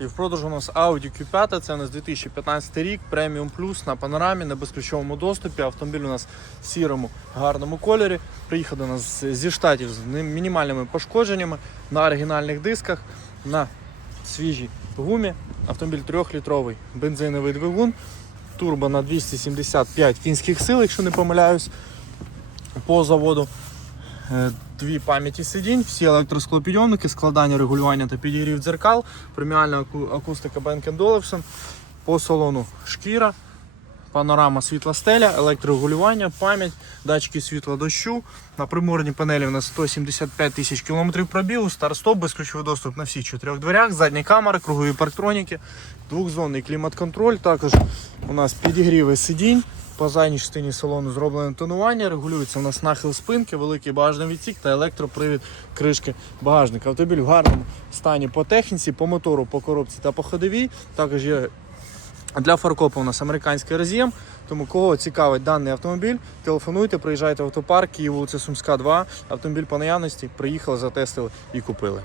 І в продажу у нас Audi Q5, це у нас 2015 рік, преміум плюс на панорамі, на безключовому доступі. Автомобіль у нас в сірому гарному кольорі. Приїхав до нас зі штатів з мінімальними пошкодженнями на оригінальних дисках, на свіжій гумі. Автомобіль 3-літровий бензиновий двигун, турбо на 275 кінських сил, якщо не помиляюсь, по заводу. Е, Дві пам'яті сидінь, всі електросклопідйомники, складання, регулювання та підігрів дзеркал, преміальна акустика Bang Olufsen, по салону шкіра, панорама світла стеля, електрорегулювання, пам'ять, датчики світла дощу. На приморній панелі у нас 175 тисяч кілометрів пробігу, старт-стоп, безключовий доступ на всіх чотирьох дверях, задні камери, кругові парктроніки, двохзонний клімат-контроль. Також у нас підігріви сидінь. По задній частині салону зроблене тонування, регулюється у нас нахил спинки, великий багажний відсік та електропривід кришки багажника. Автомобіль в гарному стані по техніці, по мотору, по коробці та по ходовій. Також є для фаркопу у нас американський роз'єм. Тому кого цікавить даний автомобіль, телефонуйте, приїжджайте в автопарк, Київ, вулиця Сумська, 2. Автомобіль по наявності приїхали, затестили і купили.